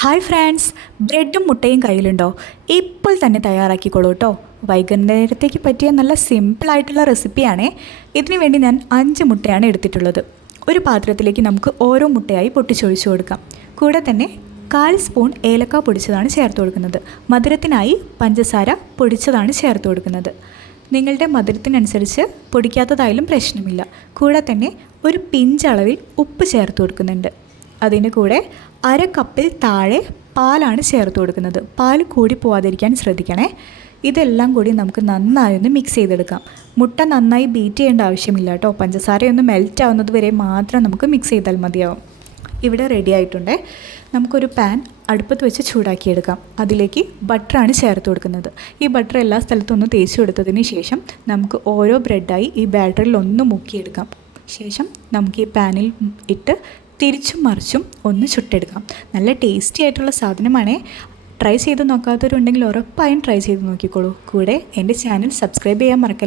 Hi friends, ബ്രെഡും മുട്ടയും കയ്യിലുണ്ടോ? ഇപ്പോൾ തന്നെ തയ്യാറാക്കിക്കോളൂ കേട്ടോ. വൈകുന്നേരത്തേക്ക് പറ്റിയ നല്ല സിമ്പിളായിട്ടുള്ള റെസിപ്പിയാണേ. ഇതിനു വേണ്ടി ഞാൻ 5 മുട്ടയാണ് എടുത്തിട്ടുള്ളത്. ഒരു പാത്രത്തിലേക്ക് നമുക്ക് ഓരോ മുട്ടയായി പൊട്ടിച്ചൊഴിച്ചു കൊടുക്കാം. കൂടെ തന്നെ 1/4 സ്പൂൺ ഏലക്ക പൊടിച്ചതാണ് ചേർത്ത് കൊടുക്കുന്നത്. മധുരത്തിനായി പഞ്ചസാര പൊടിച്ചതാണ് ചേർത്ത് കൊടുക്കുന്നത്. നിങ്ങളുടെ മധുരത്തിനനുസരിച്ച് പൊടിക്കാത്തതായാലും പ്രശ്നമില്ല. കൂടെ തന്നെ ഒരു പിഞ്ചളവിൽ ഉപ്പ് ചേർത്ത് കൊടുക്കുന്നുണ്ട്. അതിൻ്റെ കൂടെ 1/2 കപ്പിൽ താഴെ പാലാണ് ചേർത്ത് കൊടുക്കുന്നത്. പാൽ കൂടി പോവാതിരിക്കാൻ ശ്രദ്ധിക്കണേ. ഇതെല്ലാം കൂടി നമുക്ക് നന്നായി ഒന്ന് മിക്സ് ചെയ്തെടുക്കാം. മുട്ട നന്നായി ബീറ്റ് ചെയ്യേണ്ട ആവശ്യമില്ല കേട്ടോ. പഞ്ചസാരയൊന്ന് മെൽറ്റ് ആവുന്നത് വരെ മാത്രം നമുക്ക് മിക്സ് ചെയ്താൽ മതിയാവും. ഇവിടെ റെഡി ആയിട്ടുണ്ട്. നമുക്കൊരു പാൻ അടുപ്പത്ത് വെച്ച് ചൂടാക്കിയെടുക്കാം. അതിലേക്ക് ബട്ടറാണ് ചേർത്ത് കൊടുക്കുന്നത്. ഈ ബട്ടർ എല്ലാ സ്ഥലത്തും ഒന്ന് തേച്ച് കൊടുത്തതിന് ശേഷം നമുക്ക് ഓരോ ബ്രെഡായി ഈ ബാറ്ററിൽ ഒന്ന് മുക്കിയെടുക്കാം. ശേഷം നമുക്ക് ഈ പാനിൽ ഇട്ട് തിരിച്ചും മറിച്ചും ഒന്ന് ചുട്ടെടുക്കാം. നല്ല ടേസ്റ്റി ആയിട്ടുള്ള സാധനമാണേ. ട്രൈ ചെയ്ത് നോക്കാത്തവരുണ്ടെങ്കിൽ ഉറപ്പായും ട്രൈ ചെയ്ത് നോക്കിക്കോളൂ. കൂടെ എൻ്റെ ചാനൽ സബ്സ്ക്രൈബ് ചെയ്യാൻ മറക്കല്ല.